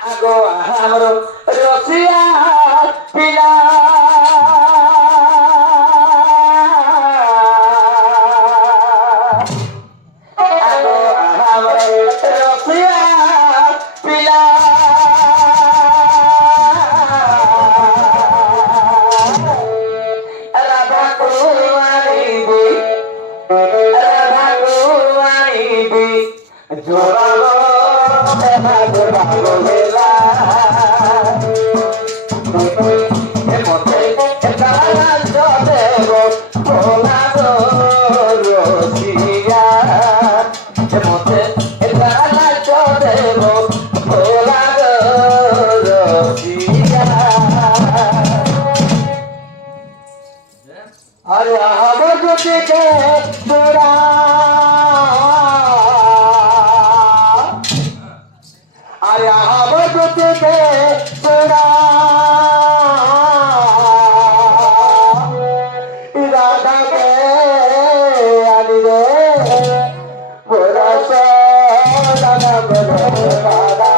আগো আমার রসিয়া পিলা আগো আমার রসিয়া পিলা রাধা কুমারী দি রাধা কুমারী দি জোরালো ভাগো ভাগো বেলা মতে তারা দেব ভোলা রসিয়া মতে তারা দেব ভোলা রসিয়া আরে আমার গতিকে তোরা আরে আমার গতিকে তোরা রাধাকে আনিবে বড় সাদা বড় সাদা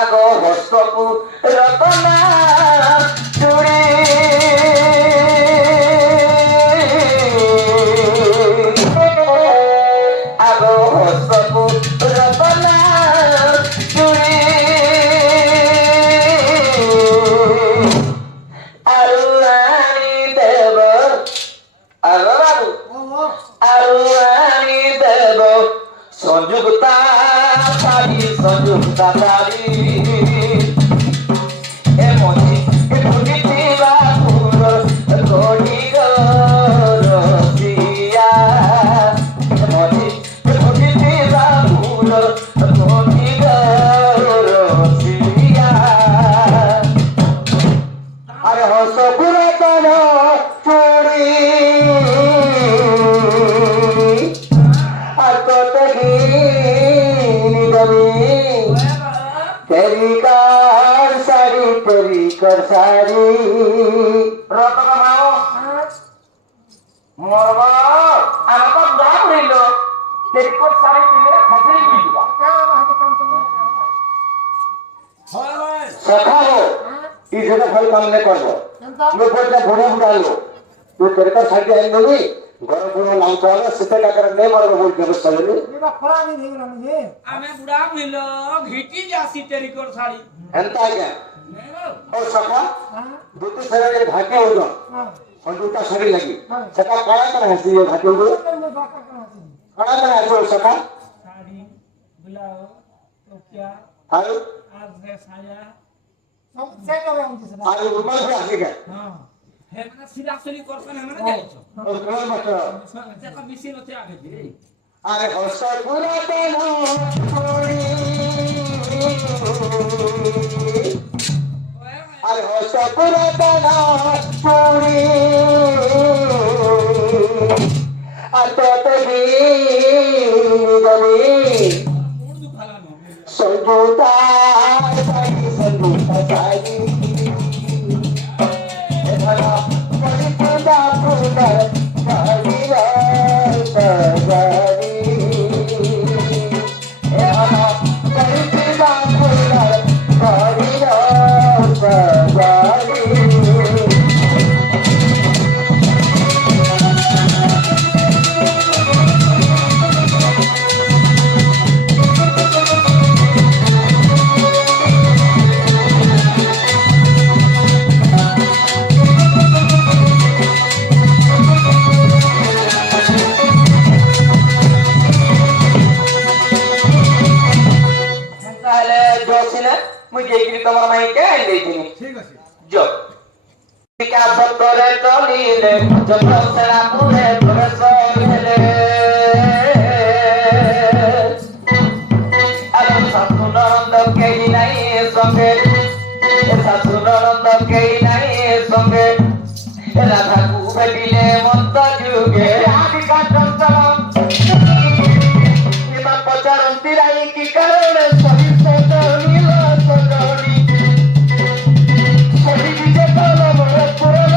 আগো হস্তপু রতনা চুড়ি আগো হস্তপু রতনা চুড়ি আরু আনি দেব আগো বাবু আরু আনি দেব সংযুক্তা শাড়ি সংযুক্তা শাড়ি এমনি ধুনিଥିବା ফুল গড়ির রসিয়া এমনি ধুনিଥିବା ফুল গড়ির রসিয়া আরে হস পুরাতন চুড়ি আর কত तेरी कार सारी रतन माओ मोरबा आनका दाम हइलो तेरी कार सारी पिले खसरी बिजवा हाय भाई सखाओ ई जगह फल काम ने करबो मैं बोलता बुढ़ा बुढ़ा लो तू तेरे कार सारी आई नहीं घर पुरो नाम चाला सिते का कर नहीं मारबो बोल के बस चले एबा खरा नहीं देला मुझे आमे बुढ़ा मिलो घिटी जासी तेरी कोर साड़ी एंता क्या ओ सखा दूती सारे घाटे हो जो संजुता साड़ी लगी सखा काला कर हंसी ये घाटे हो काला कर हंसी सखा साड़ी बुलाओ तो क्या हां आज से साया सब से लगे मुझे आज ऊपर से आके गए हां हे মানে সিরাসলি করছেন মানে যাইছো ও কোন মাত্র এটা বেশি নতে আগে দিই আরে হস পুরাতন চুড়ি আরে হস পুরাতন চুড়ি আর তত গলি সজুতা সাই মুই যাইকি তোমার মাইকে আই দেইছিনি ঠিক আছে যো টিকা সতরে চলিলে যত সেরা পুরে ধরে চলিলে আরে শাশুনন্দ কেই নাই সঙ্গে শাশুনন্দ কেই নাই সঙ্গে রাধাকু ভেটিলে মন্ত যুগে আদিকা চঞ্চলম এবার পচারন্তি রাই কি কারণে সহিত নীল সজনী সহি বিজে কলম পুরন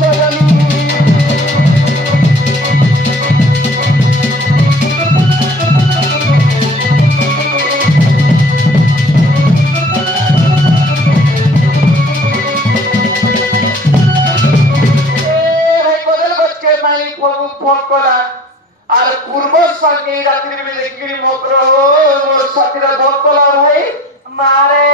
সজনী ফোন করা আর পূর্ব সঙ্গে রাত্রি বেলা দেখি মকর মোর সাথীরা ফোন কলা ভাই মারে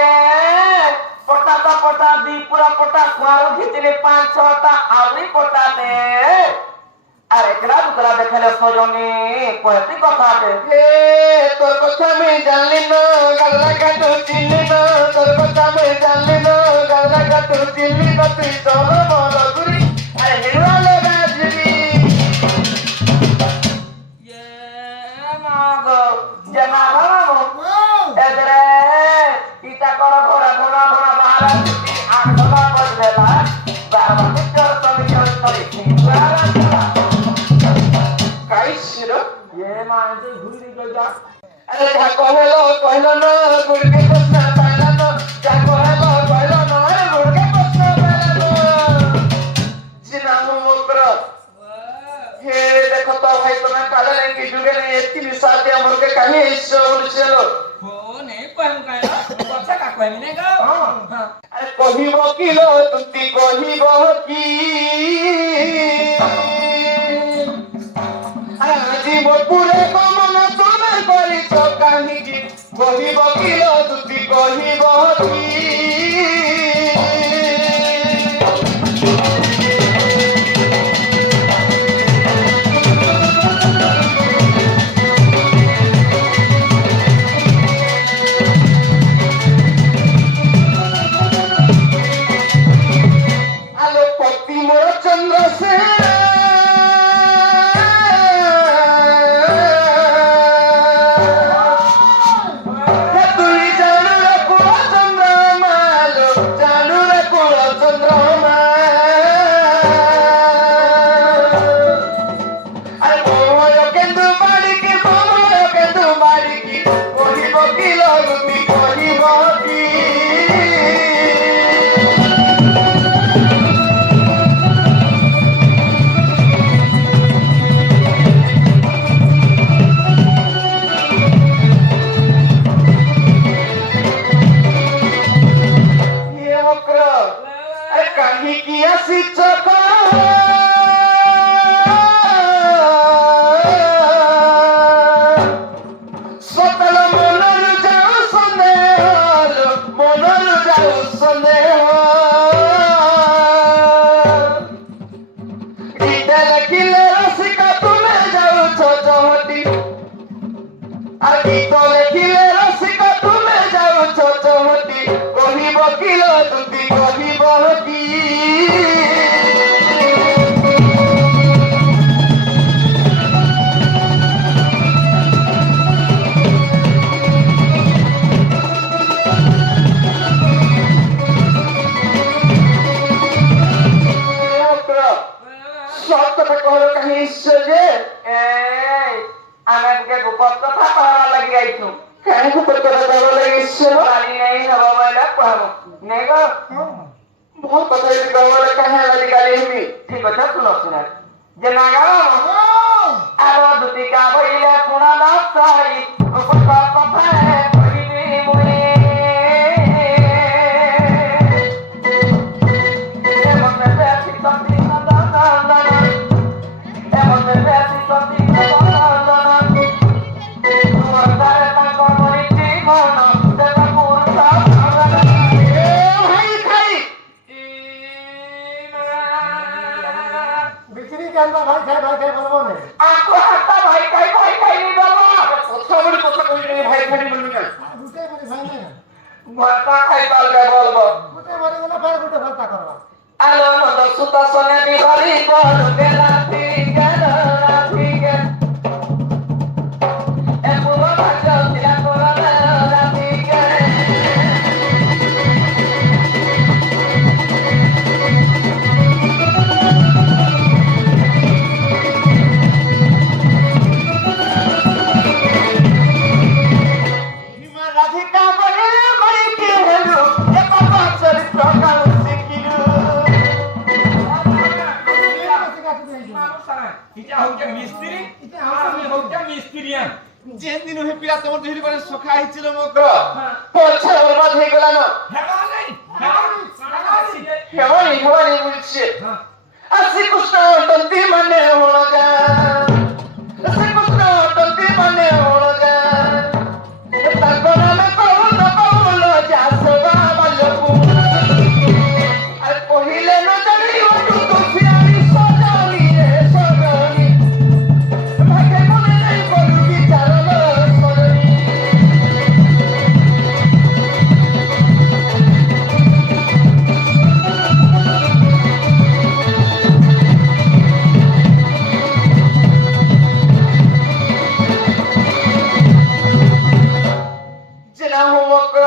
পটা দি পুরা পটা কুয়ারু ঘিচিলে 5-6টা আউরি পটা দে আর একলা দুকলা দেখালে সজনী কয়টি কথা দে হে তোর কথা আমি জানলি না গালা কাটু চিনলি না তোর কথা আমি জানলি না গালা কাটু চিনলি না তুই চল বল গুরি আরে হেড়া লগা জিবি কহিল না গুড়কে প্রশ্ন পাইল না যা কহিল না গুড়কে প্রশ্ন পাইল না জিনা মুমক্র হে দেখো তো ভাই তোমার কালে রেঙ্গি যুগে নেই এতি মিশাতে আমরকে কাহি ইচ্ছা বলছিল ও নেই কইম কাইলা কথা কা কইমি নে গো আরে কহিব কি লো তুই কহিব কি আরে জীবপুরে কমন তুমি করিছ কাহিনী কহিব কি লো তুই কহিব কি बहुत पता है कि वाला कहां वाली गाली हमी ठीक है सुनो सुनो जे नागा आरो दुती का भइले पुना ना साई ऊपर का पफा है भइले मोए ए मन में ऐसी संती ना ना ना ए मन में ऐसी संती ना ना ना तू अरे ता को मरी जी मन ते ता पूरा भाई बोलबो ने आपको हत्ता भाई नहीं बोलबो কথা বলি কথা কই রে ভাই খালি বলবি না দুটাই করে ভাই না ভর্তা খাই পালবে বলবো গোটে মরে গেলে ফের গোটে ভর্তা করবা আলো নন্দ সুত সনে বিহরি পড়বে রাতি গেল রাতি গেল এ পুরো ভাগ্য ଥିଲା করবে রাতি গেল হিমা রাধিকা বলে মাইকে হেলু এ বাবা চরিত্র কাল শিখিলু ইটা হচ্ছে মিস্ত্রি আমি হচ্ছে মিস্ত্রিয়ান যে দিন হে পিলা তোমার দিহি করে সখা হইছিল মক পছর বরবাদ হয়ে গেল না হেবা নাই হেওয়ানি হেওয়ানি বলছে শ্রীকৃষ্ণ তন্তি মানে হল যা শ্রীকৃষ্ণ তন্তি মানে হল যা তাঙ্ক নামে কৌল কৌল যা সবা বালকু আর কহিলে ন জানি ওটু তুফিয়ারি সজনি রে সজনি ভাগে মনে নাই করু বিচার সজনি জেনা হোমক্র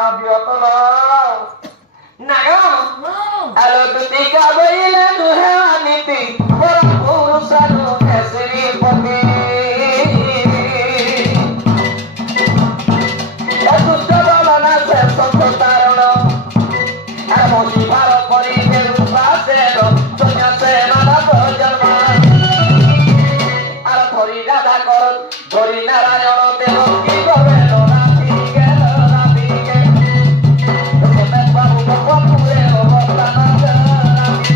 আবিয়তন নাগম আলো দুতিকা বইলে দুহে আনিতি বড় পুরুষানো হেসরি পতি দুষ্ট বলনা সে সন্ত তারণ আর মসি ভার করি রূপা সের চন্যা সে মানব জন্ম আর ধরি রাধা কর ধরি নারায়ণ দেব কি করবে রাতি গেল রাতি গেল সোমেশ বাবু বাপুরে অবস্থান রাতি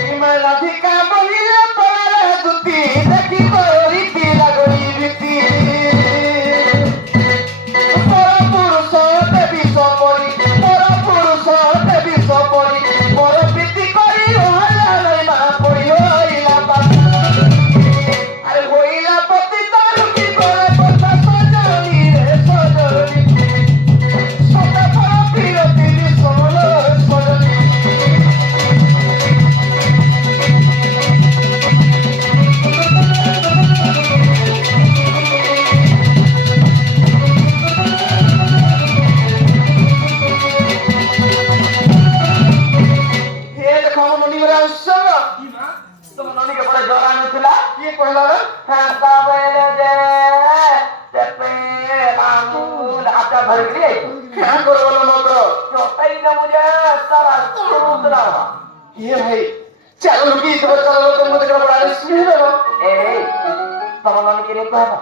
হিমা রাধিকা বলিলে পড়ারে দুতি দেখি রীতি লাগরি রীতি পরপুরুষ দেবী সপরি পরপুরুষ দেবী সপরি পর প্রীতি করি হইলা নাই মা পড়ি হইলা পাতি আরে হইলা পতি তার কি করে কথা সজনি রে সজনি সদা পর বিরতি সল সজনি হে দেখো আমার ননিরা উৎসব তোমার ননিকে পরে জ্বর আনুଥିଲା কিଏ କହିଲା ରେ ହାତ ବେଲେ ଯେ ତେପେ ମାମୁଲ ହାତ ଧରିକିରି କାଁ କରବଲ ମକ ଚଟାଇ ଦମୁ ଯେ ତାର ସୁନ୍ଦର କିଏ ଭାଇ ଚାଲ ଲୁକି ତୋ ଚାଲ ଲୋକ ମତେ କେବଳ ବଡ ସ୍ନେହ ଏ ତମ ନନିକେ ରେ କହିବ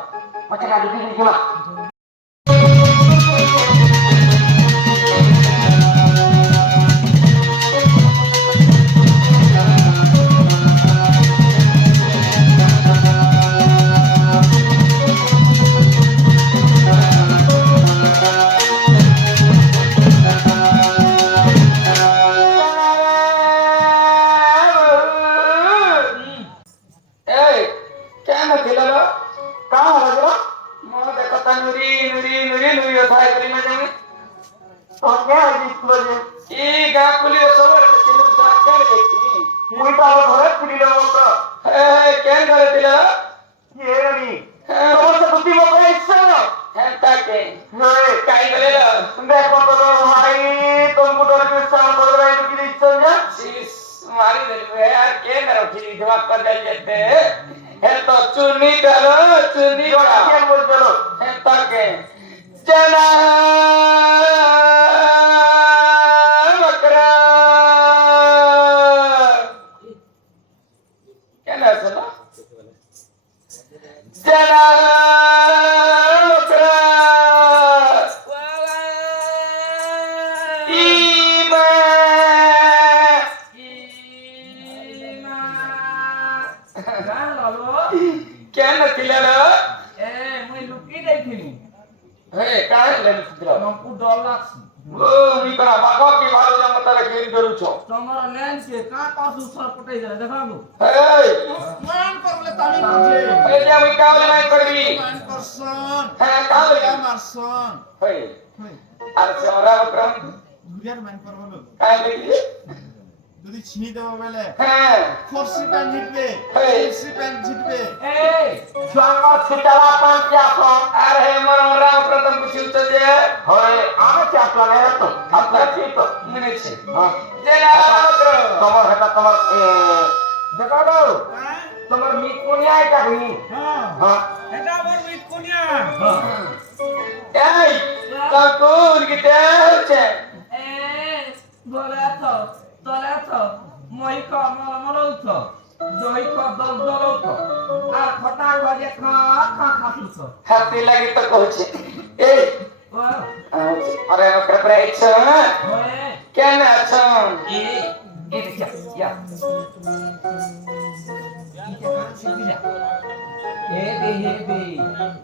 ମତେ କାଲି ଦିଦି ଯିମା এই কেন ছিল କାଁ ହେଲା ଯେ ମୋ ଦେଖ ତା নুরি নুরি নুরি নুরি কথা করি না জানি ସନ୍ଧ୍ୟା ହେଇଯିବ ଯେ ଇ ଗାଁ ପୁଲି ସବୁ ছিল ତା କେন ଦେଖି ମୁଇଁ ତ ଆମ ଘରେ ଥିଲି ରେ ମକ ଏ କେନ ଘରେ ଥିଲା କିଏ ରେଣି ତମର ସେ ବୁଦ୍ଧି ମକ ଇଚ୍ଛା ହେନ୍ତା କେ ହେ କାଇ ଗଲେ ଦେଖ ତ ଭାଇ ତମକୁ ଡର के साथ बदल रहा है कि इच्छा जा सीस मारी दे यार के न रखी जवाब कर दे जेते हे तो चुन्नी डालो चुन्नी क्या डालो बोल चलो हेन्ता के चना बकरा क्या ना सुनो चना बकरा ईमा क्या न खिलालो ଏ ମୁଇଁ ଲୁକି ଯାଇଥିଲି হ্যাঁ কাই লেন দিল নমকু ডর লাগছে ও মি করা বাগা কি ভালো জাম তারে গেরি করুছ তোমার লেন্স কে কা কাসু সর পটাই যায় দেখাবো এই মান করলে তামি বুঝে এই যে আমি কাউলে নাই করবি মান করছন হ্যাঁ কাউলে মারছন হই আর সেমরা বকরম ঘুরিয়ার মান করবো কাই দেখি যদি ছিনি দেব বেলে হ্যাঁ খরসি প্যান জিতবে এই। খরসি প্যান জিতবে এই জঙ্গল ছিটালা পাঁচ আপন আর হে মন রাম প্রথম কিছু তো যে হয় আমি কি আপলা নাই তো আপলা ঠিক তো মিনেছে হ্যাঁ যে না তোমার হেটা তোমার দেখা দাও হ্যাঁ তোমার মিট কোনি আইটা কই হ্যাঁ হ্যাঁ এটা আমার মিট কোনিয়া এই কাকুর গিতে হচ্ছে এ বলে তো তোলে তো মই কম মরল তো দই ক দল দল তো আর খটা গজে খা খা খাসু তো হাতি লাগি তো কইছে এই ও আরে ওকে ইচ্ছা ওয়ে কেন আছো এ এ ইয়া हे दे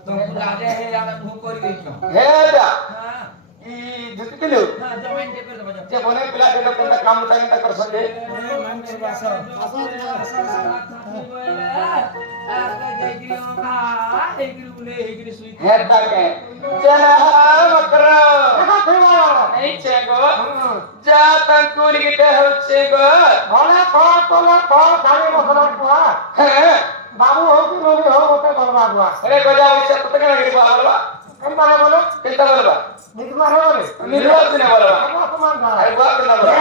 तुम लाजे हे यार भूख कर गई क्यों হেডা हां ই জুতি দিলো हां जमीन के पे बजा যে বনে পিলা কে লোক তা কাম তাকে করছলে মান করবা সব হেডা কে চলা মকর এই চেগো যা তঙ্কুল গিতে হচ্ছে গো বলে তোলা দাঁড়িয়ে বসলাম কোয়া হ্যাঁ বাবু হোক কি নবী হোক ওকে বলবা গুয়া আরে গজা হইছে তো কেন গিরি বলবা কেন মানে বলো কেনটা বলবা নির্মা হে বলে নির্বাচ দিনে বলবা আগে অপমান করা আরে গো কেন বলবা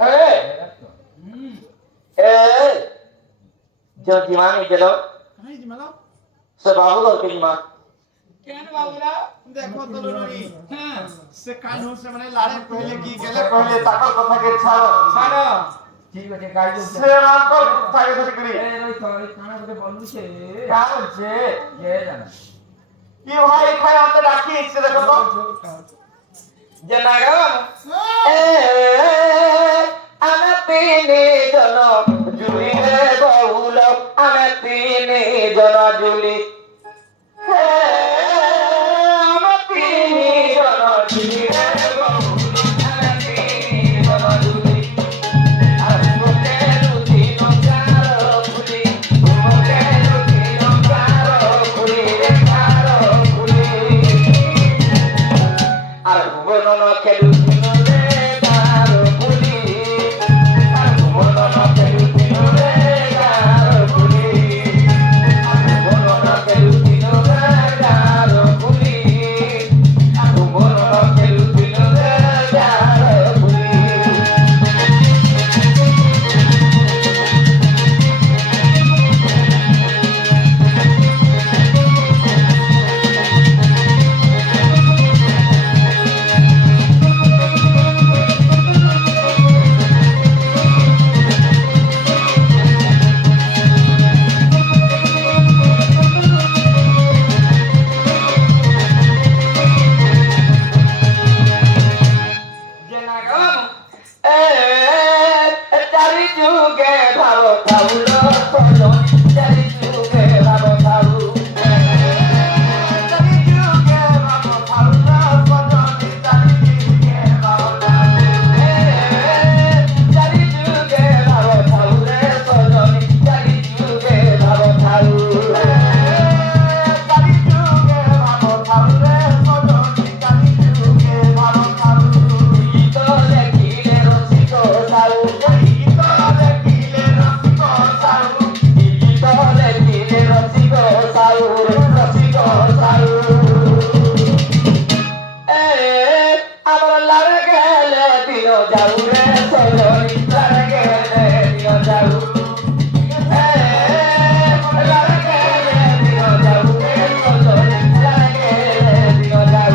হ্যাঁ এ जो दीवानी चलो হাই জিমালো से बाबू और के मां কেন বাবুরা দেখো তো লরি হ্যাঁ সে কান হোসে মানে লাড়ে পহলে কি গেলে पहले ताकर কথা কে ছাড়ো ছাড়ো ঠিক আছে গাই দে সে রাতর থাকে থাকে করি এই রই তো এই কানা করে বলুছে কার হচ্ছে যে জানা কি ভাই খায় আতে রাখি ইচ্ছে দেখো তো যে নাগাম এ আমি তিনি জন জুলি রে বহুল আমি তিনি জন জুলি হে আমি তিনি জন জুলি রে বহুল আমি তিনি জন জুলি আর মোতে রুটি নকার ফুলি মোতে রুটি নকার ফুলি রে কার ফুলি আর ভুবন খেলু রে কার ফুলি আর ভুবন খেলু রে কার ফুলি আর ভুবন খেলু রে কার ফুলি আর ভুবন খেলু রে কার ফুলি জনাগম চারি যুগে ভাব খাউল চারি যুগে ভাব খাউ চারি যুগে ভাব খাউল চারি যুগে ভাব চারি যুগে ভাব খাউল চারি যুগে ভাব খাউ চারি যুগে ভাব খাউল চারি যুগে ভাব খাউ গীত লেখিলে রসিক সাউ গীত লেখিলে রসিক সাউ গীত লেখিলে রসিক সাউ রসিক সাউ এ আমার লারে গেলে দিন যাউ রে সজনি লারে গেলে দিন যাউ এ লারে গেলে দিন যাউ রে সজনি লারে গেলে দিন যাউ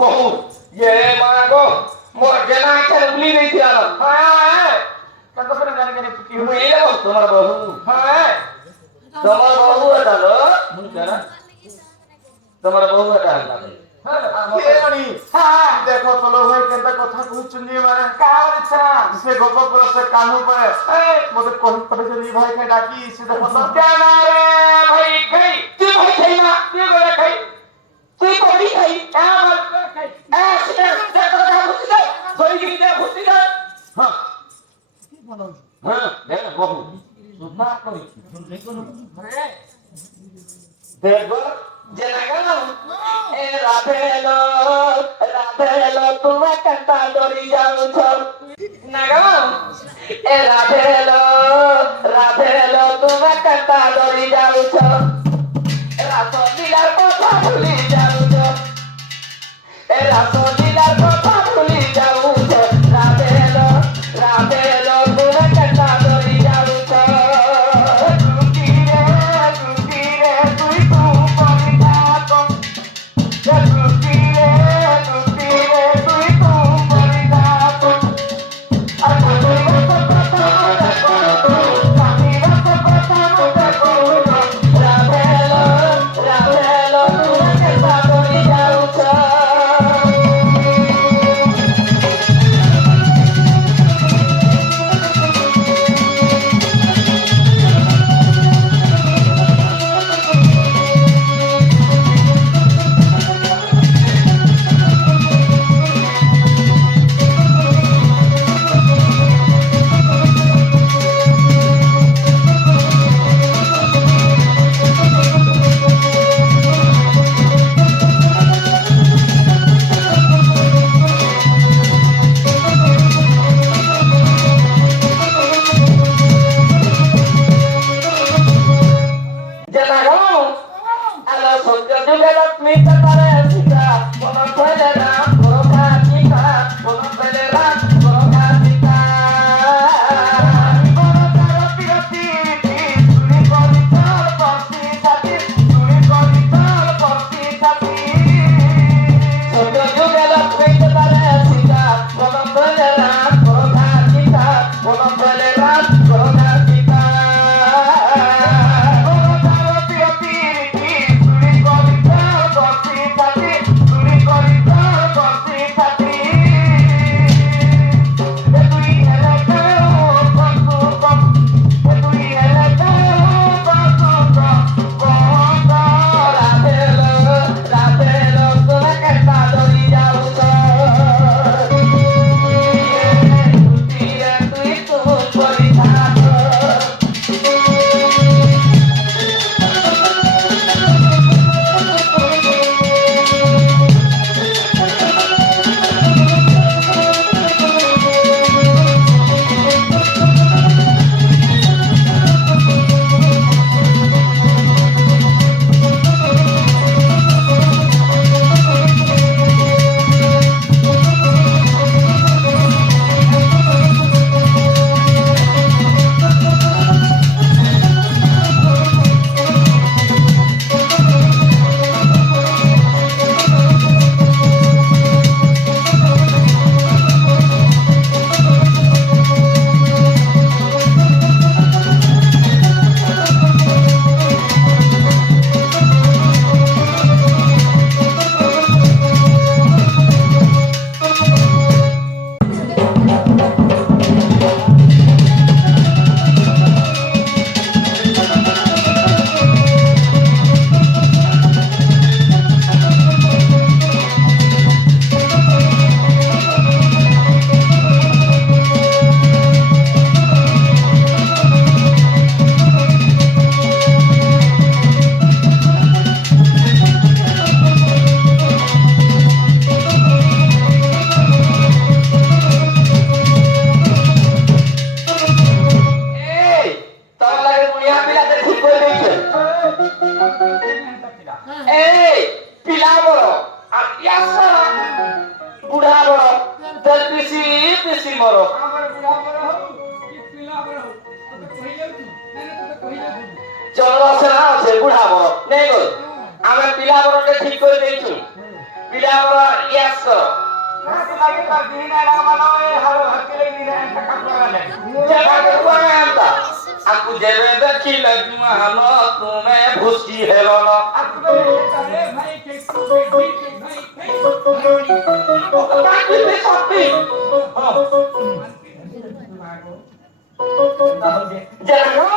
বহু ये मां को मोर जना के उंगली नहीं थी आलो हां कतो पर गाने गाने की हुई ले तुम्हारा बहू हां तुम्हारा बहू है डालो मुझे तुम्हारा बहू है डालो কে মানি দেখো চলো ভাই কেনটা কথা কইছুনি মানে কার ইচ্ছা সে গোপন করে সে কানু পড়ে মতে কই পড়ে যদি ভাই কে ডাকি সে দেখো তো জানা রে ভাই খাই তুই ভাই খাই না তুই বলে খাই তুই পড়ি খাই এ বল খাই এ সে দেখো কথা বুঝি দে ধরি গিয়ে দে বুঝি দে হ্যাঁ হ্যাঁ দেখ বাবু না করি দেখো জানা গেল এ রাধেলো তুমি কান্তা ডরি যাচ্ছ না গো এ রাধেলো তুমি কান্তা ডরি যাচ্ছ রাত লীলার কথা ভুলি যাচ্ছ এ রাত লীলার কথা ভুলি যাচ্ছ রাধেলো তুমি কান্তা ডরি যাচ্ছ তুই তো বলি না তো ମୋର ଆମର ବୁଢା ବର ହଉ କି ପିଲା ବର ହଉ ତତେ କହି ଯାଉଛୁ ତତେ କହି ଯାଉଛୁ ଚନ୍ଦ୍ର ସେନା ଅଛି ବୁଢା ବର ନେଇ ଗଲ ଆମେ ପିଲା ବରଟେ ଠିକ କରି ଦେଇଛୁ ପିଲାଙ୍କର ୟାସ କାହାକୁ ଲାଗେ ତ ଦିନାରା ମନଏ ହାଲ ହକିଲେ ନିରା ଟାକା ପରାଲେ ଜାଗାରେ କୁଆନ୍ତା ଆମକୁ ଯେବେ ଦେଖିଲେ ଜୁଆନ ତୁମେ ଭୁସି ହେଲନ ଆକୁବେ ଚାଲେ ଭାଇ କେ ଭାଇ କାହିଁକି ସପି ଜାনো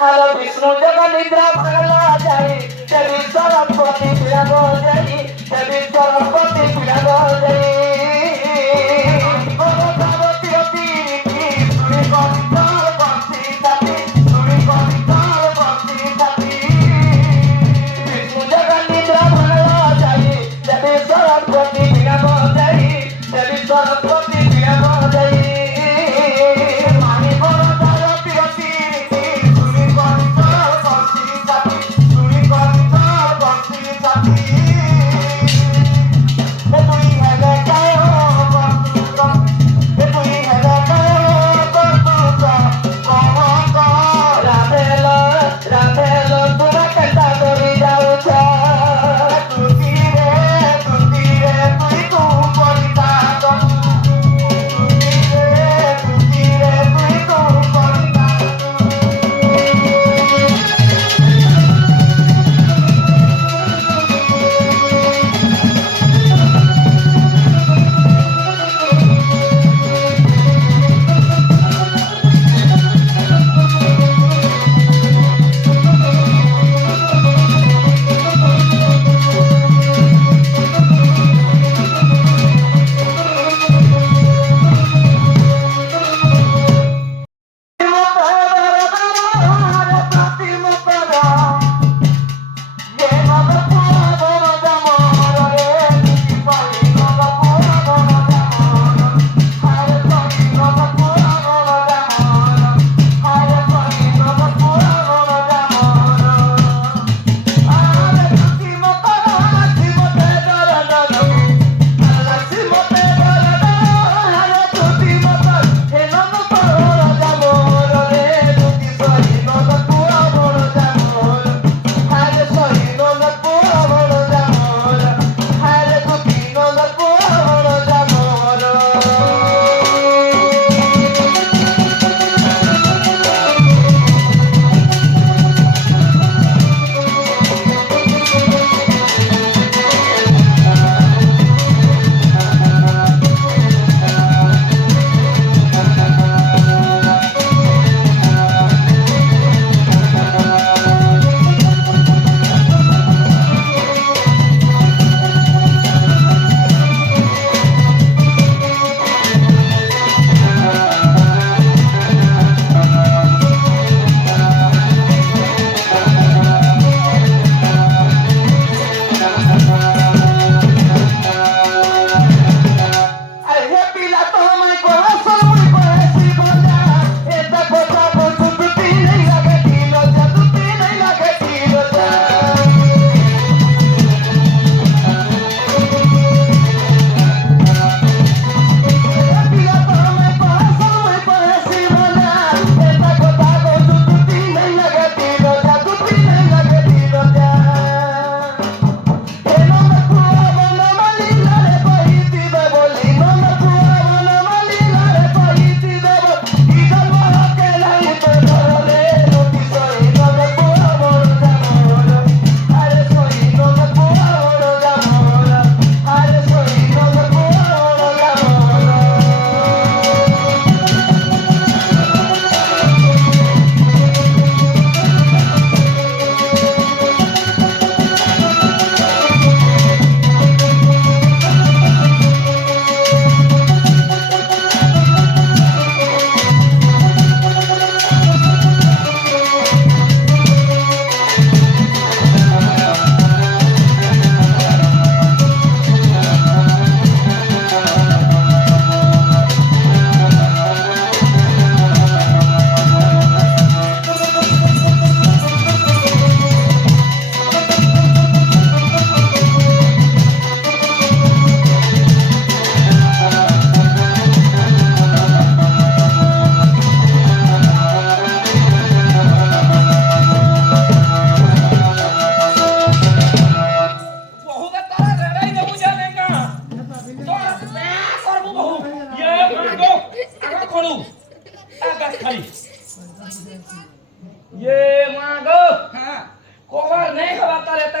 ଆଲ ବିଷ୍ଣୁ ଜଗ ନିଦ୍ରା ଭାଗଲା ଯାଇ ଦେବୀ ସରସ୍ୱତୀ ବିରାଗ ଯାଇ ଦେବୀ ସରସ୍ୱତୀ ବିରାଗ ଯାଇ বিষ্ণু জগ নিদ্রা ভাগলা যাই দেবী सरस्वती বিরাগ যাই দেবী सरस्वती বিরাগ যাই বিষ্ণু জগ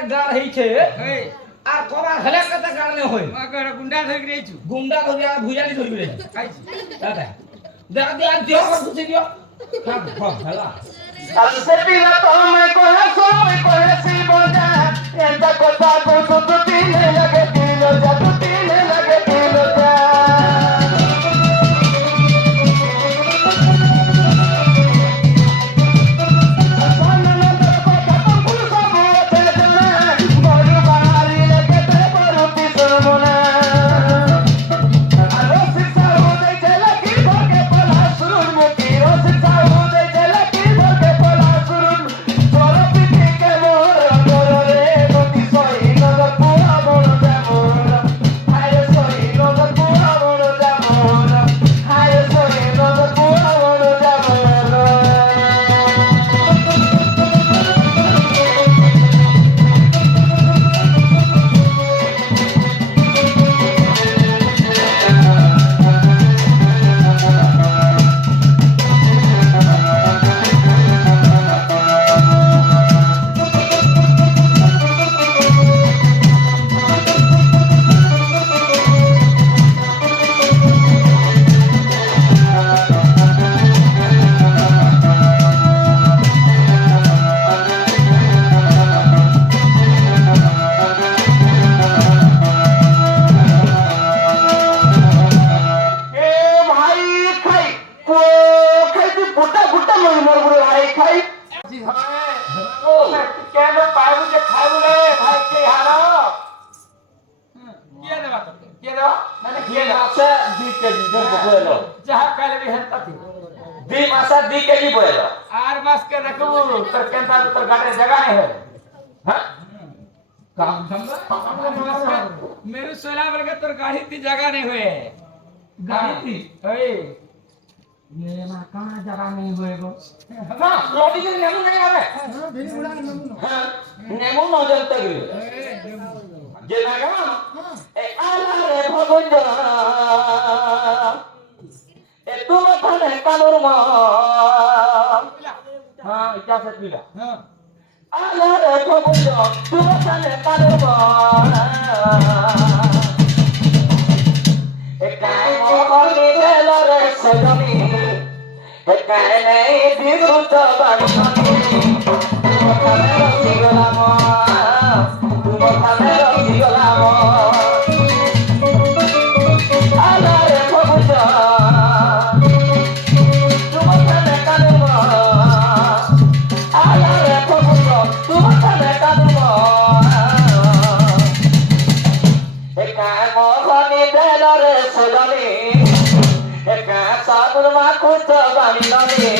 কেতে গাড় হইছে আর কবা হেলে কেতে গাড় নে হই গুন্ডা ধরে গেছু গুন্ডা ধরে আর ভুজালি ধরে গেছে খাইছি দাদা দেখা দিয়া দিও কর খুশি দিও কাট ফল হেলা Al servir tome corazón y conocí boda. Esta cosa con su tutine la que tilo ya tutine la que tilo ya. आर मास के रखबू तर केंता तर गाड़े जगह नहीं है हां काम समझा मेरे सोला बोल के तोर गाड़ी ती जगह नहीं हुए गाड़ी थी ओए ये ना कहां जगह नहीं हुए गो ना लोटी के नेमू नहीं आवे हां नेमू न जनता गिरे जे ना गाम ए आला रे भगवान ए तुम थाने कानूर मा हां इजाजत मिला हां आला रे भगवान तुम थाने कानूर मा ए काय मोहनी देला रे सजनी ए काय नहीं बिरुत बानी तुम थाने रसी गलाम तुम थाने रसी गलाम आला रे भगवान तुम थाने कानूर मा आला रे भगवान तुम थाने कानूर मा ए काय मोहनी देला रे सजनी ए काय साबुन मा कुछ बानी ननी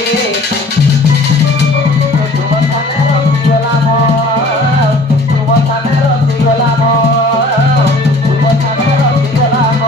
तुम थाने रसी गलाम तुम थाने रसी गलाम तुम थाने रसी गलाम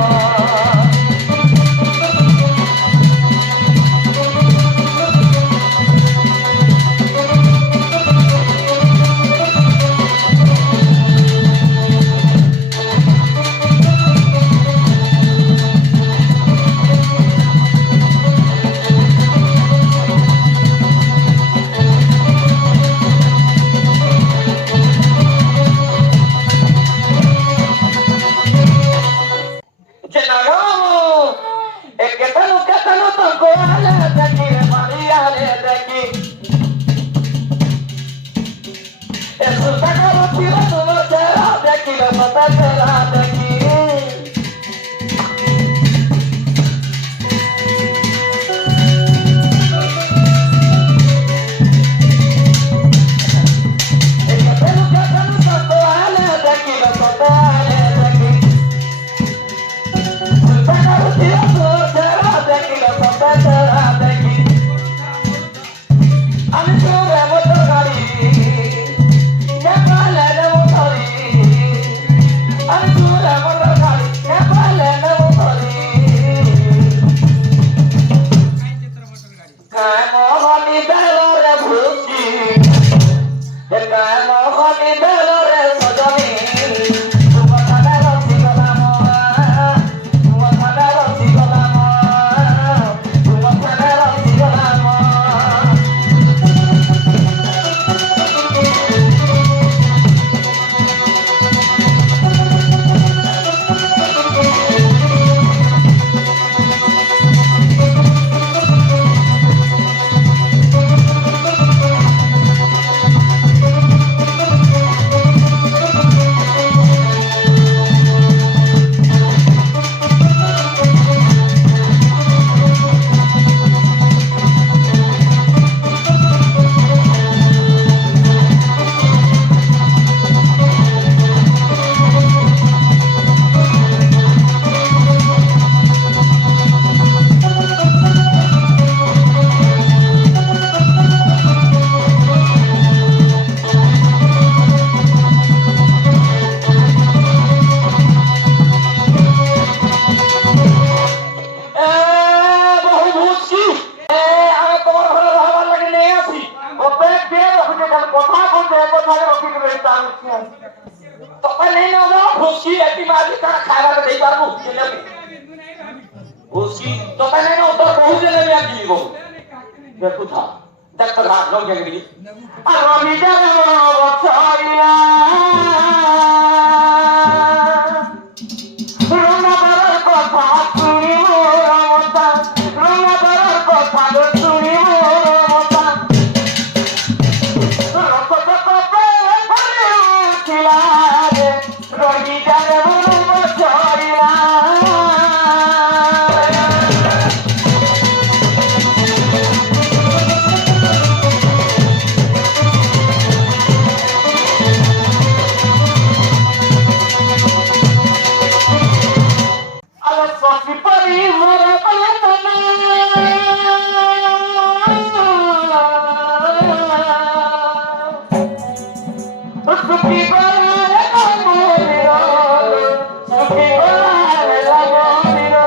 ତମେ ନେଇ ନବ ଭୁସି ଏଠି ମାରି କାଣା ଖାଇବାକୁ ଦେଇ ପାରବୁ କେଲେ ଭୁସି ତମେ ନେଇ ନବ ତ ବହୁ ଦେଲେ ବି ଆଜି ବହୁ ଦେଖୁଥା ଡାକ୍ତର ହାତ ନ ଗେଙ୍ଗି আর নিজের বছরিয়া রঙাবরের কথা শুনি মোর মতা রঙাবরের কথা শুনি মোর মতা রক্ত কপে ভরে উঠিলা রে রবি যারে মন বছরিয়া Sofri pari mora palatana Sukhi bare amoriro Sukhi bare amoriro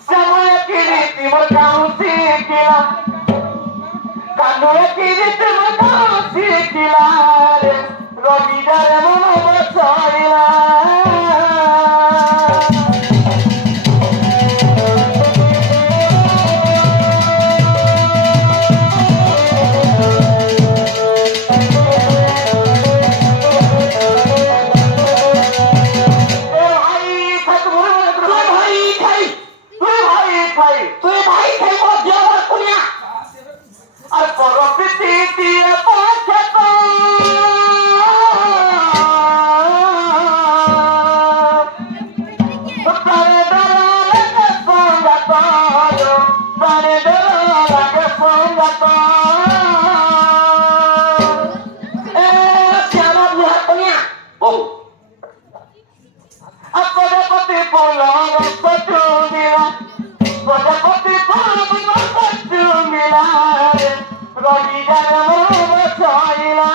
Samaya kiriti mor kaunsi kila Kandoya kiriti mor kaunsi kila Robi dare mono bachaila আর পরপিতি দিয়ে পৌঁছত তারে দরালে সঙ্গত তারে দরালে সঙ্গত এ শ্যাম বুহা কনিয়া বহু আর প্রজাপতি ফুল রক্ত মিলা প্রজাপতি ফুল রক্ত মিলা রবি যারে মন বছরিলা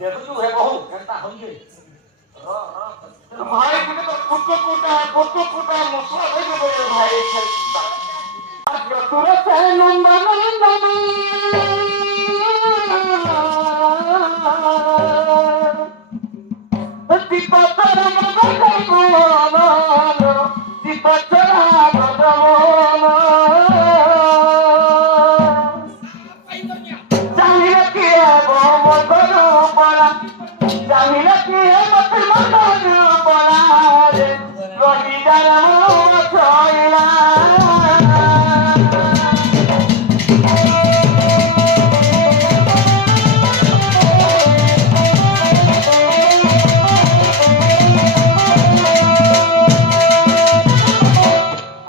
দেখুଛୁ হে বহু কেনতা হইছে ভাই কিন্তু পুট্টো পুটা মশলা হয়ে গেল ভাই আর তোরা চাই নন্দন দীপতর মন দীপতর মন জানিলে কি মন পড়া জানিলে কি মতে মন পড়া রে রবি যারে মন ছয়লা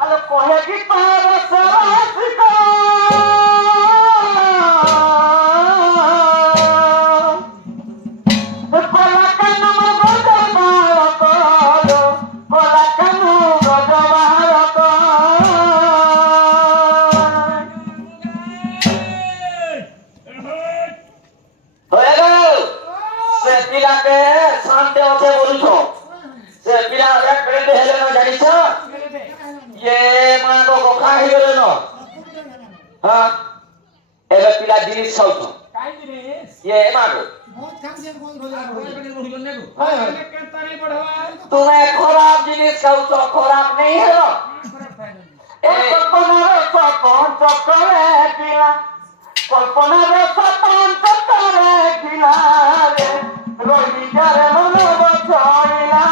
আলো কহে কি তার সরাসিকা কলাকানু গজবারত কলাকানু গজবারত হয়ে গেল সে পিলাকে শান্তি আছে বলছ সে পিলা এক পেটে হেলে না জানিছ ইয়ে মা তো কথা হয়ে গেল না হ্যাঁ এবার পিলা জিনিস খাওছ কাই জিনিস ইয়ে মা গো তুমি খরাব জিনিস খাওছ খরাব নেই হলো কল্পনার সপন চক্করে কিলা কল্পনার সপন চক্করে কিলা রে রবি যারে মন বছরিলা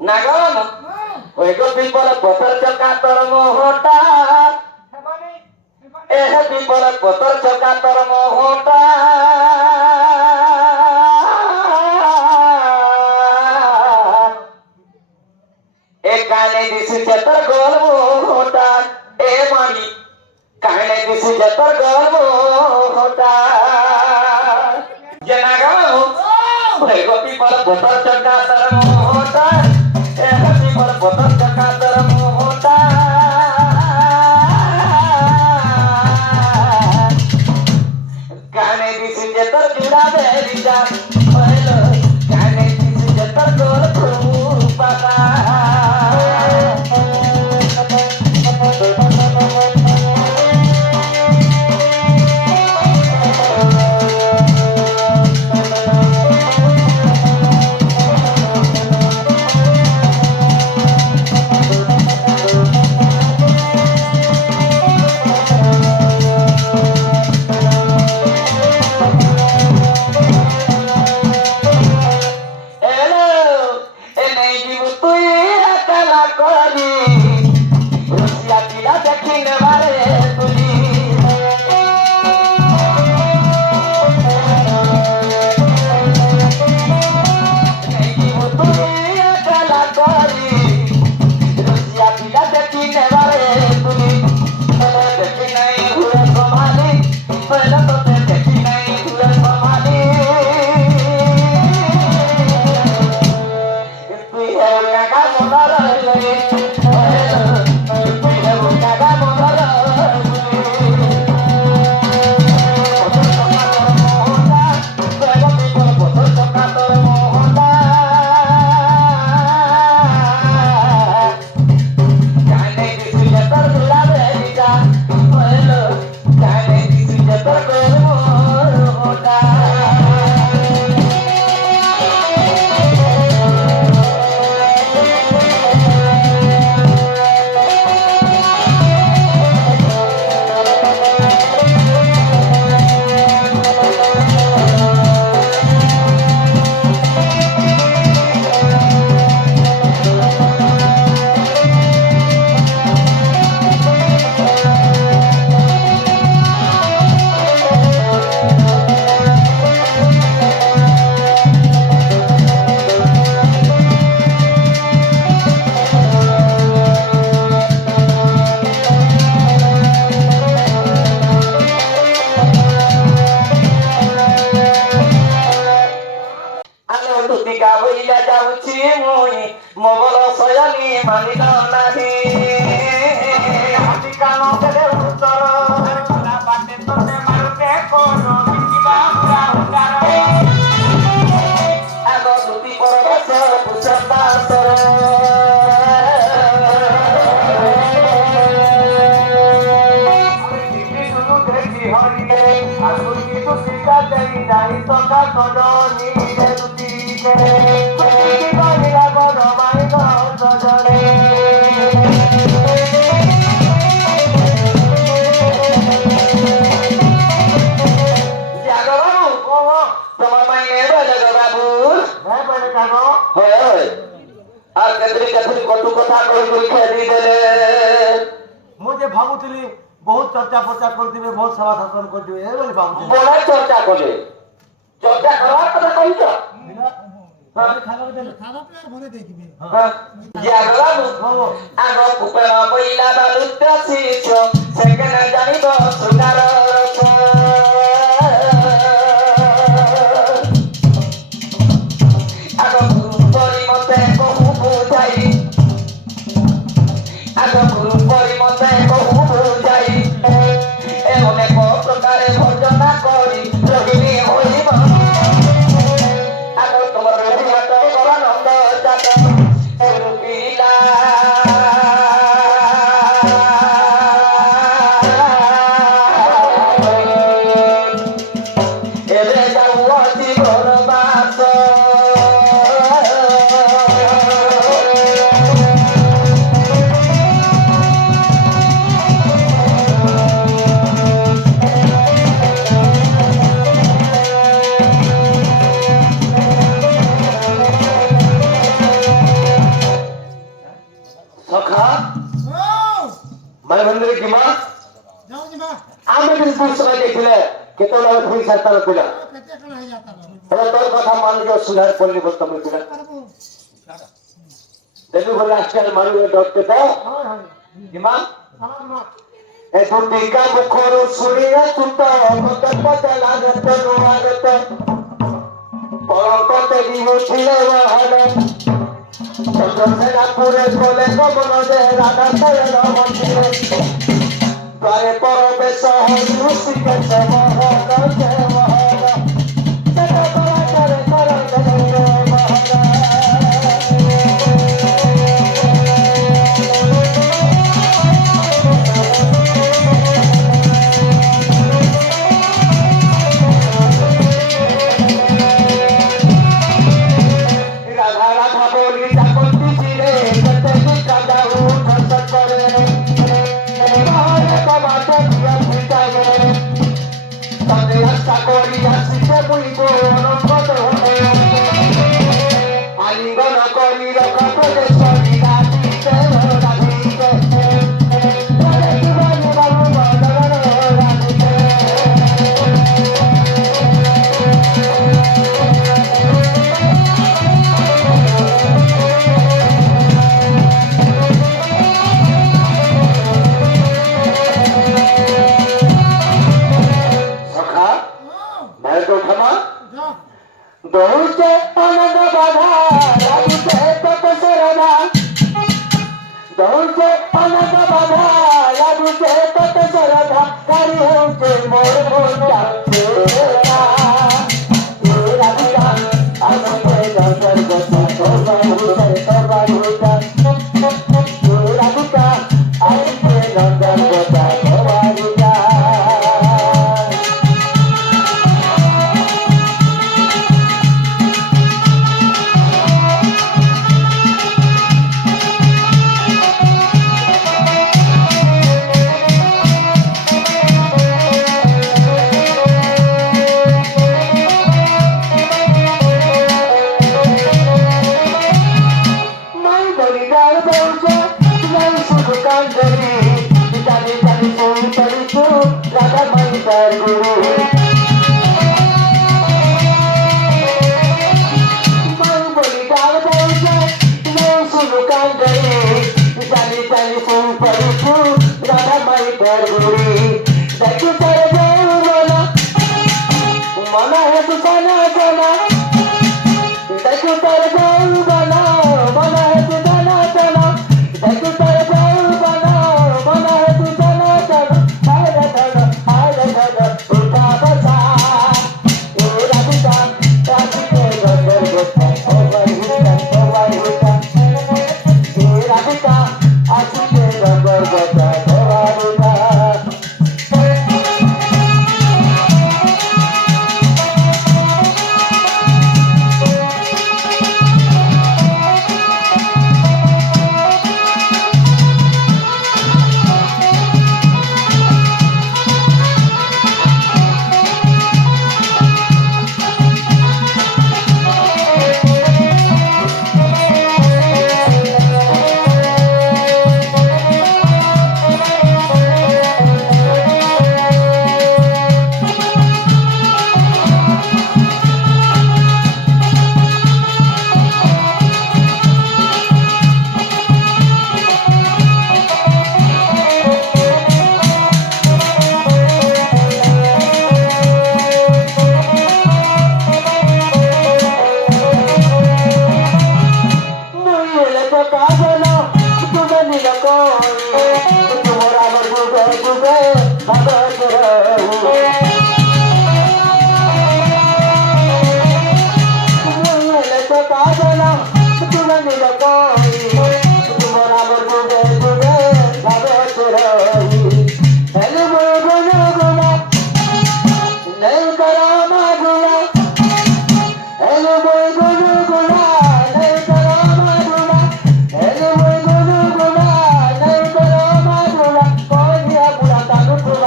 নাগন ওই গো বিপল পতর চকা তর মোহটা এহ বিপল পতর চকা তর মোহটা এ কানে দিছি চতর গোল মোহটা এ মানি কাহিনী দিছি যে তোর গর্ব হতা জেনা গাও ভাই গোপী পর বোতল চকা তোর মোহতা এ গোপী পর বোতল চকা তোর মোহতা কাহিনী দিছি যে তোর জুড়া বেরি যা হইলো কাহিনী দিছি যে তোর গর্ব পাতা ভাবুଥିଲି বহুত চর্চা প্রচার করদিবে বহুত সভা শাসন করদিবে এই বলে ভাবুଥିଲି বড় চর্চা করে চর্চা করার কথা কইছ আগ কুপের পইলা বালুত শিখ সেকেন্ড জানিব সুগার রস আগ গুরু মতে বহু বুঝাই আগ গুরু মতে বহু বুঝাই এ অনেক প্রকারে ভজনা করি রহিণী হইব আগ তোমার রঘুনাথ পরানন্দ চাট রূপিলা এবে যাও অতি বনবাস সখা মানে বন্ধুরে কি মা আমি কিন্তু সময় দেখলে কেতলা পয়সা তার কইলা তাহলে তোর কথা মানলে সুধার করলি বলতাম কইলা দেখো বলে আজকাল মানুষ ডরতে তো কি মা Es un pica mukhoro surya tuta Mata pata lagata nuagata Porokate dimuchile wahana Chandrasena pure kole komono de Radha sayana mandire Dware poro besa horusi kese mahana se mahana Seta pala kare saranga jayre mahana Radha Radha बोली जापती चिरे कते निकाला उठ सकरे बाहर कमाता दिया पिटावे तने हस्ता कोरी हसी के मुई को नंबर होने आलिंगन कोरी रखा पड़े सोनी राती के राती के तने दीवानी बाबू बादल राती के सखा मैं तो क्षमा बहुचे आनंद बाधा राजुचे तपसे राधा बहुचे आनंद बाधा राजुचे तपसे राधा कारी होचे मोर मोटा तेरा ये राधिका आनंदे नगर गता तोबा हुते ये राधिका आनंदे नगर गता तोबा हुते Mana hai tu sana sana देखो तेरे जाऊ बना मना है तू जाना जाना देखो तेरे जाऊ बना मना है तू जाना जाना हाय रे उठा बसा ये राधिका राधिके गंदर गोता ओ भाई हुता ये राधिका आशिके गंदर गोता ओ भाई हुता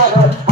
Hello,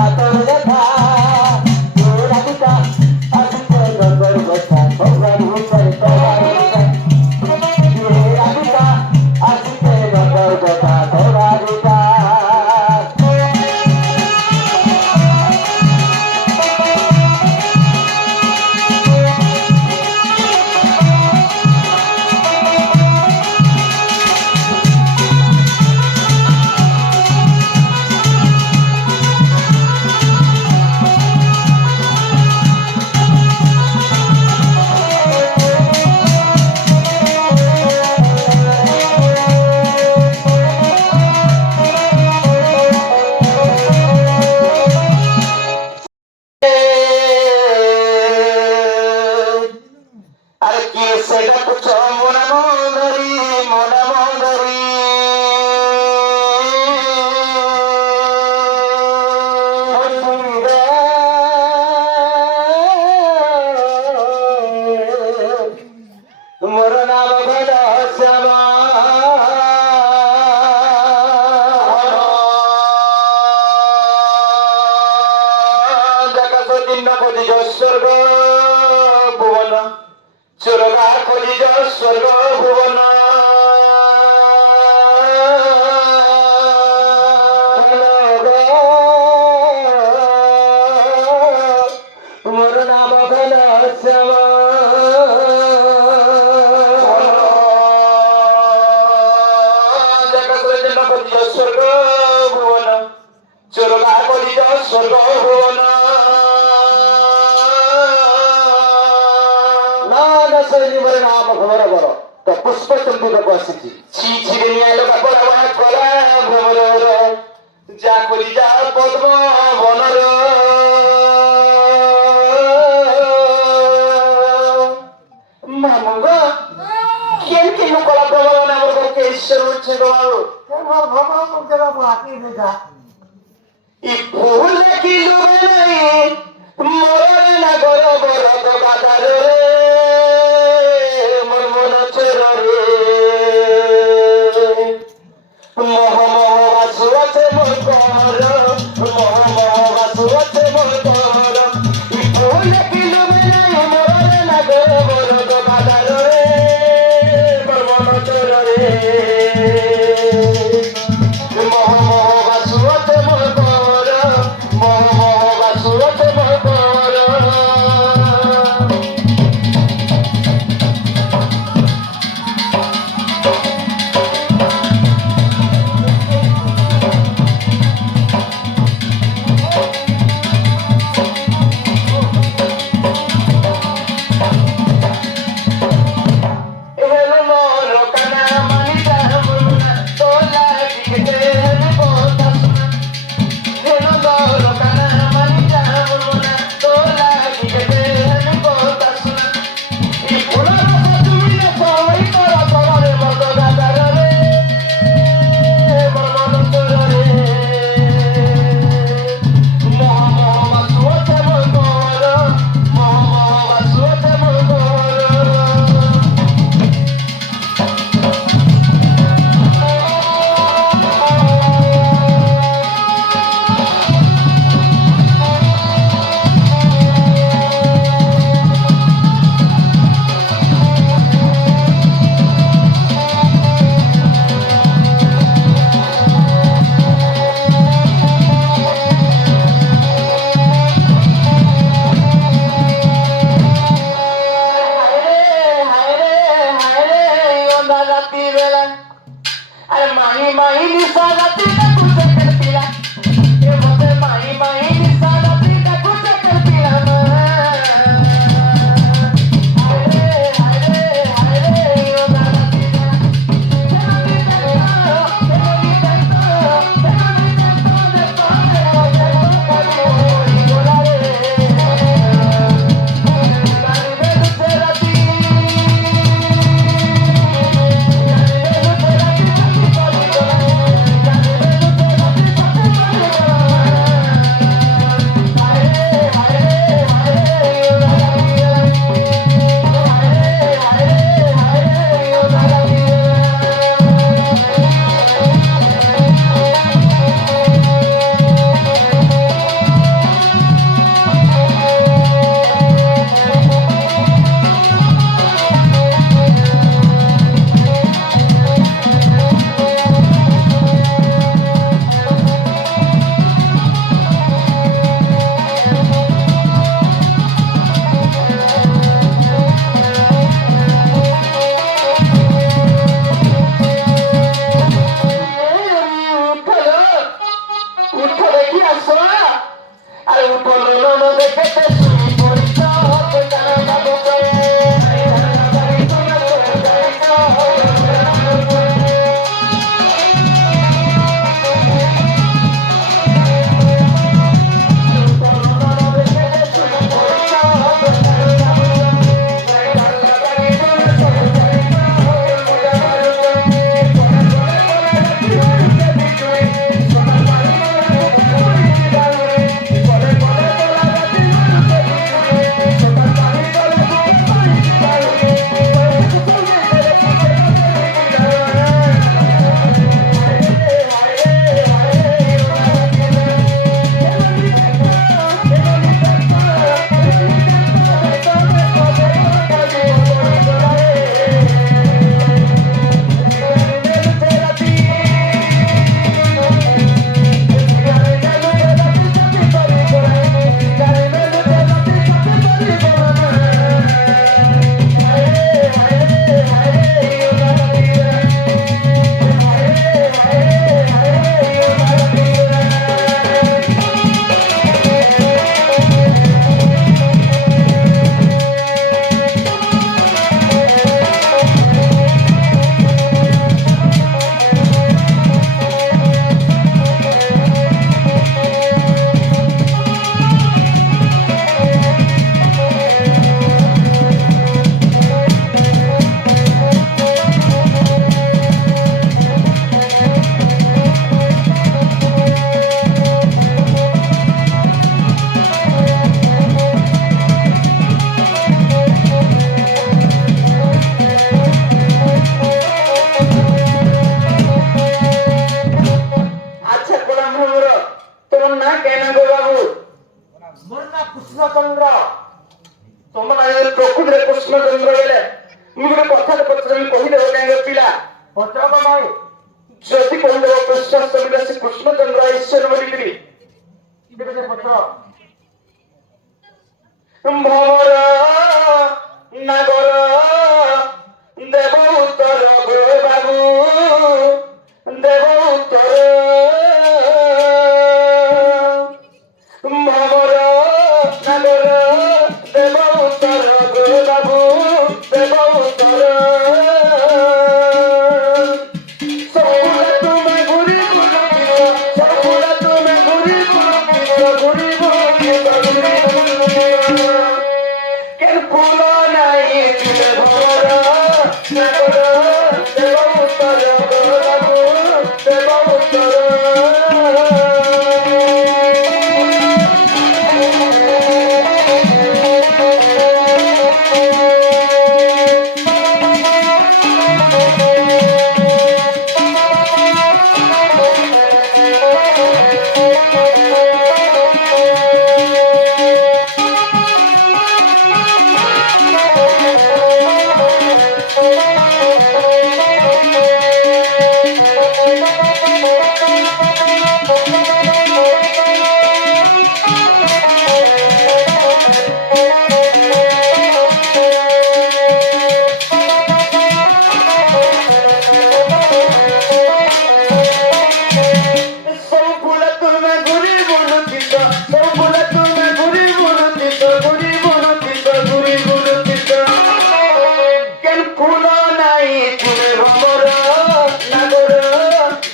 চিহ্ন খোঁজিছ স্বর্গ ভুবন চোরগার খোঁজিছ স্বর্গ ভুবন মোর নাম ঘন শ্যাম স্বর্গ ভুবন চোরগার খোঁজিছ স্বর্গ ভুবন না শৈলী মোর নাম ঘর বর তো পুষ্প চম্পিতକୁ ଆସିଛି ছি ছিড়ে নিয়ে এলো বাপরা বানা কলা ভ্রমর যা করি যা পদ্ম বনর মামুগ কেন কেন কলা ভ্রমর আমার ঘরকে ঈশ্বর উঠছে গো ই ফুল কি লুবে নাই মোর না গর বর তো গাদার রে মোর মন চোর রে মোহ মোহ বাসু আছে মোর কর মোহ মোহ বাসু আছে মোর কর ই ফুল কি লুবে নাই মোর না গর বর তো গাদার রে মোর মন চোর রে মোহ মোহ বাসু আছে মোর কর মোহ মোহ বাসু আছে মোর কর হেলো মোর কানা মানিতা মুনা তোলা দিকে হেলো কথা শোনা হেলো মোর কানা মানিতা মুনা তোলা দিকে হেলো কথা শোনা ই ফুলা তুমি না সবাই করা করে মত গাদার রে মন তোর রে মোহ মোহ বাসু আছে মোর ঘর মোহ মোহ বাসু আছে মোর ঘর अरे माही माही निशा राती का कुछ कर पिला ये मोते माही माही निशा राती का कुछ कर पिला हाय रे ओ राती তোমার না কেন গো বাবু? মোর না কৃষ্ণচন্দ্র। তোমার প্রকৃতিরে কৃষ্ণচন্দ্র বলে ମୁଁ ଗୋଟେ କଥାଟେ ପଚାରିବି କହିଦେବ କାହିଁକି ପିଲା ପଚାର ଭାଇ ଯଦି କହିଦେବ କୃଷ୍ଣ ଶବ୍ଦ ସେ କୃଷ୍ଣଚନ୍ଦ୍ର ଈଶ୍ୱର ବୋଲିକିରି ପଚାର ଭମର ନାଗର ଦେବ ଉତ୍ତର ବାବୁ ଦେବ ଉତ୍ତର ଭମର ନାଗର ଦେବ ଉତ୍ତର ବାବୁ ଦେବ ଉତ୍ତର ସବୁବେଳେ ତୁମେ ଘୁରି ସବୁବେଳେ ତୁମେ ଘୁରି কেন ফুল নাই তুলে ভমর নাগর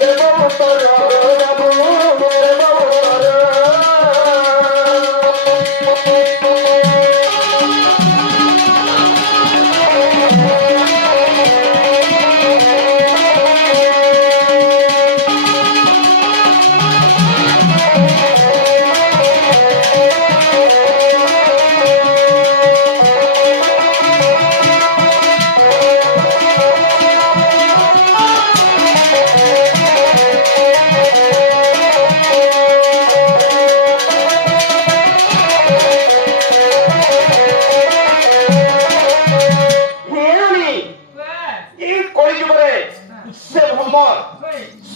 দেব উত্তর বাবু দেব উত্তর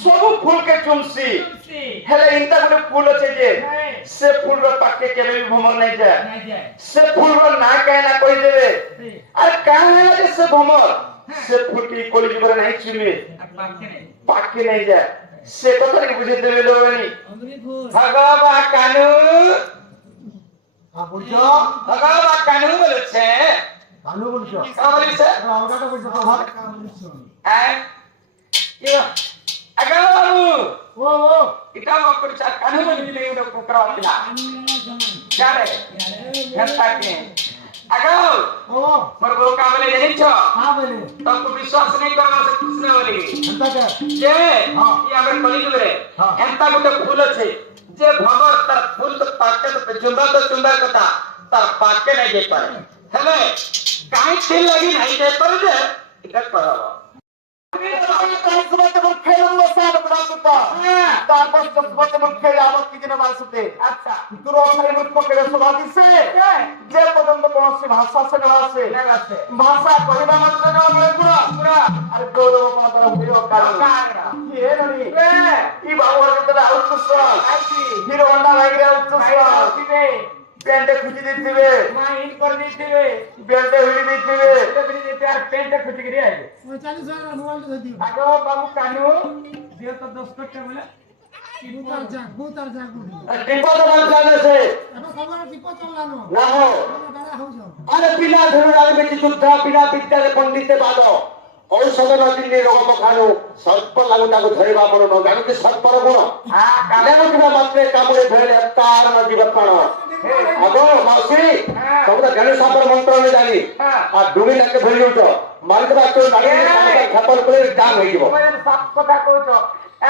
ସବୁ ଫୁଲକେ ଚୁମସି ହେଲେ ଇନ୍ତା ଗୋଟେ ଫୁଲ ଅଛି ଯେ ସେ ଫୁଲର ପାଖେ କେବେ ବି ଭ୍ରମର ନାଇଁ ଯାଏ ସେ ଫୁଲର ନା କାହିଁ ନା କହିଦେବେ ଆରେ କାଁ ହେଲା ଯେ ସେ ଭ୍ରମର ସେ ଫୁଲଟି କୋଳି ଜୀବରେ ନାହିଁ ଚୁମେ ପାଖେ ନାଇଁ ଯାଏ ସେ କଥା ଟିକେ ବୁଝେଇ ଦେବେ ଲୋନି ଭଗବା କାନୁ ଭଗବା କାନୁ বলেছে কানু বলছো কা বলিছে আমগাটা কইছো তো ভাগ আগাও বাবু ও এটা মকর চা কানু বলিলে এটা কোকরা ছিল জানে হেতাকে আগাও ও মোর বউ কা বলে জানিছো কা বলে তোকে বিশ্বাস নাই করবা সে কৃষ্ণ বলি হেতাকে যে ই আমার কলিযুগে হেতা গোটে ফুল আছে যে ভ্রমর তার ফুল তো পাকে তো চুম্বা কথা তার পাকে নাই যাই পারে হেলে কাই তেল লাগি নাই যাই পারে যে এটা করাবো প্যান্টে খুঁজি দিতে মাইন করে দিতে বেল্টে হুড়ি দিতে আর প্যান্টে খুঁজি করে আইবে 45,000 মোবাইল তো দিও আগো বাবু কানু দিও তো 10 করতে বলে বুতার জাগ টিপো তো বল জানেছে এখন খবর টিপো চললানো না হো দাঁড়া হও যাও আরে বিনা ধরু আগে বেশি শুদ্ধা বিনা বিদ্যারে পণ্ডিতে বাদ ঔষধ নদিনী রোগ খানু সর্প লাগু তাকে ধরিবা পড়ো ন জানো কি সর্পর গুণ কালে কিবা মাত্রে কামুড়ে ধরে তার ন জীব প্রাণ আগো মাসি তোমরা গণেশ সাপর মন্ত্র নে জানি আর ডুবি নাকে ধরি যাউছ মারি দেবা তো নাড়ি খাপল করে ডান হই যাব সাপ কথা কইছ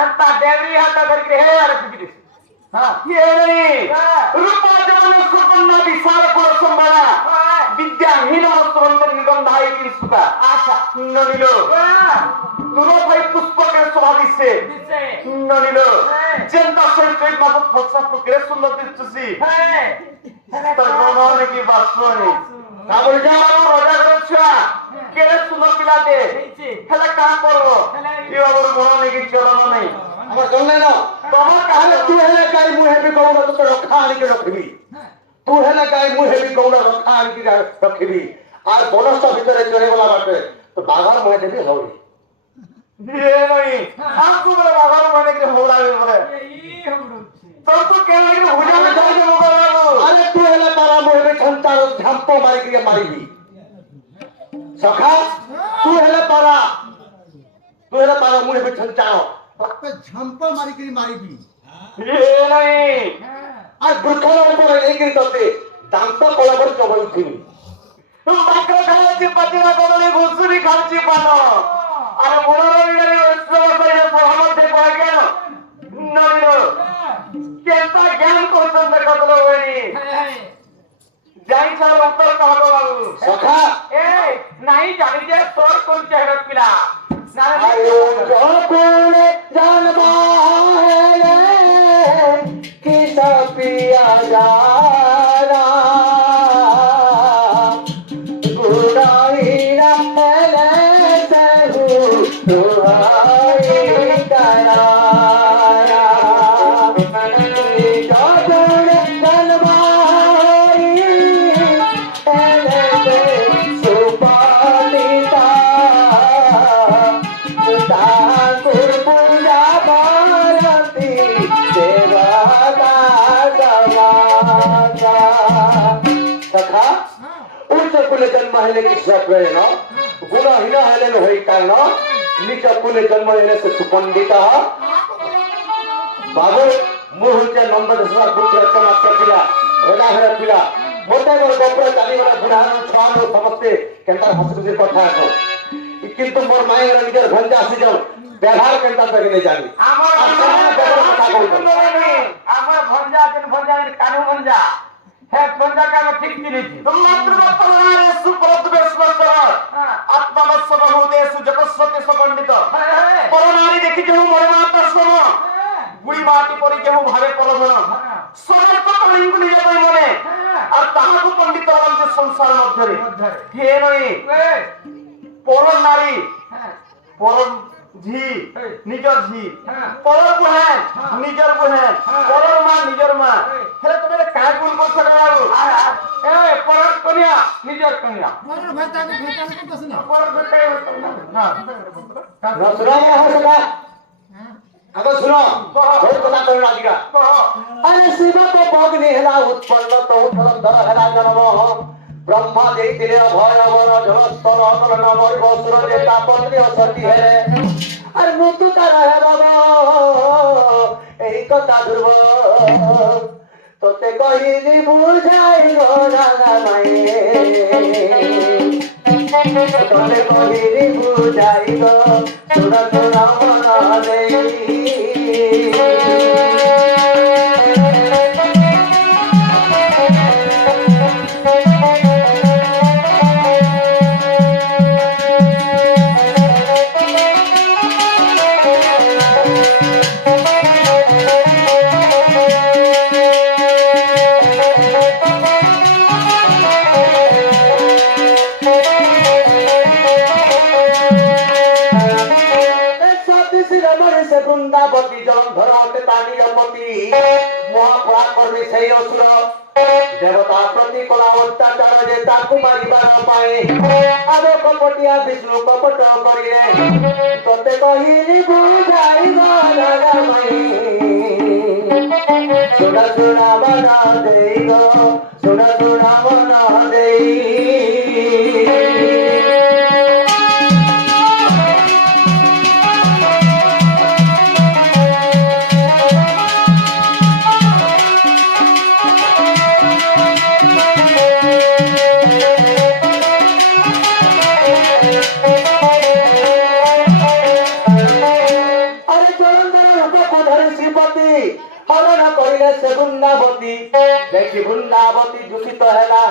এন্তা দেবী হাতা ধরি হে আর ফুকি দিছ হ্যাঁ কি রে রূপা জমন সুকন্যা বিশাল পুর সম্বলা বিদ্যাহীন অস্ত্রন্তর নিগন্ধাই কৃষ্ণা আশা ননিল দুরো ভাই পুষ্পকের শোভা দিছে ননিল যেন দশের চৈত মাস ফসা কেড়ে সুন্দর দিচ্ছি হ্যাঁ তোর মনে হয় কি বাস্তবনি কাবুল জামানো রোজা করছা কেড়ে সুন্দর পিলাতে হেলে কাম করবো কি আমার মনে হয় কি চলনো নেই আমার চললে না তোমার আরে কাছে তুই হেলে গাই মুই হেবি গৌড় তো রক্ষা আনিকে রখিবি তুই হেলে গাই মুই হেবি গৌড় রক্ষা আনিকে রখিবি আর বনস্ত ভিতরে চলে গলা বাটে তো বাঘার মুহে দেবি হৌড়ি ये नहीं आपको मेरे बाबा मैंने के होड़ा भी बोले तो क्या लगे भुजा में जाके मुकरना আরে তুই হেলে পারা মুহে হেবি ঝন্টা ঝাম্প মারিকে মারিবি সখা তুই হেলে পারা মুহে হেবি ঝন্টা বাপে ঝাম্প মারিকি মারিবি ये नहीं আর বৃক্ষর উপরে নেইকি তোতে দান্ত কলাবর চবই উঠিবি तुम बाकर खाची पतिना कोदली घुसुरी खाची पानो अरे मनोरंजन उत्सव करे सहमत दे पाए क्या नरिनो केंता ज्ञान को संद कतलो वेनी जाई चल उत्तर कहलो बाबू সখা ए नहीं जानी जे तोर कोन चेहरा पिला ना আয়ো যখন জানবা হেলে কি পিয়া যারা গুড়াইরা হেলে সহু দুহাই তারা যখন জানবা হেলে সুপালিতা ঠাকুর পূজা ভারতী সেবা সখা উচ্চ কুলে জন্ম হেলে কৃষ্ণ প্রেরণ গুণহীন হেলেন হই কারণ নিচ কুলে জন্ম হেলে সে সুপণ্ডিত বাবু মু হচ্ছে নন্দ দেশলা পুত্র একমাত্র পিলা রোজাঘর পিলা মতে মোর গোপর চালিগলা বুড়ানো ছুয়ানো সমস্তে কেন্তার হসপিটাল কথা আসো কিন্তু মোর মায়ের নিজের ভঞ্জা আসি যাও ব্যবহার কেন্তা তাকে নেই জানি আমার আর সামনে ব্যবহার কথা কইতো আমার ভঞ্জা আছেন ভঞ্জা কানু ভঞ্জা হ্যাঁ ভঞ্জাকে আমি ঠিক চিনেছি तुम मात्र वर्तमाने सुप्रत बेस्वर आत्मवत्सव बहुदेशु जगस्वते सपंडित परनारी देखि जेहु मरे मात्र श्रम गुई माटी परि जेहु भावे परधन समस्त कलिंगु निज मने আর তাহাকু পণ্ডিত হলাম যে সংসার মধ্যে হে নই পর নারী পর ঝি নিজর ঝি পর বুহেন নিজর বুহেন পর মা নিজর মা হেলে তুমি কাজ গুণ করছ না বাবু এ পরর কন্যা নিজের কন্যা মনের ভেতাকে ভেতাকে করতেছ না পরর ঘটে না শুনো সখা আগে শুনো বহুত কথা কইল আজিকা আরে শিব তো বগ্নি হেলা উৎপন্ন তো ধর হেলা জন্ম ব্রহ্মা ଦେଇଥିଲେ ଅଭୟ ବର ଜଳସ୍ତର ଅତୁଳନ ମରି ବସୁର ଯେ ତାପତ୍ରୀ ଅସତି ହେଲେ ଆରେ ମୃତ୍ୟୁ ତାର ହେବ ଏହି କଥା ଧ୍ରୁବ ତୋତେ କହିଲି ବୁଝାଇ ରାଧା ମାଏ ତୋତେ କହିଲି ବୁଝାଇ ଶୁଣ ଶୁଣ ମନ ଦେଇ বৃন্দাবতী জলন্ধর হতে তানি জন্মতি মহাপরা করবি সেই অসুর দেবতা প্রতি কলা অত্যাচার যে তাকে মারিবার পায়ে আরো কপটিয়া বিষ্ণু কপট করিলে তোতে কহিলি বুঝাই রাগামাই সোনা সোনা মনা দেই গো সোনা সোনা মনা দেই বৃন্দাবতী দেখি বৃন্দাবতী দুঃখিত হেলা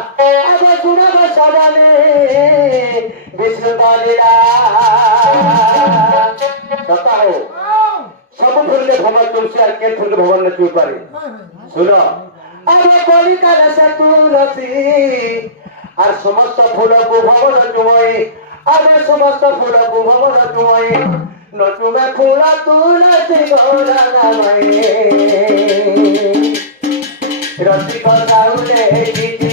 আগে শুনব সজানে বিষ্ণু বলিলা সতাহ सब फुलके भवन तुलसी और के फुलके भवन ने चुप पारे सुनो अरे कली काले से तुलसी और समस्त फूल को भवन चुमई अरे समस्त फूल को भवन चुमई न चुमे फूल तुलसी गोरा नामई रसिक साउले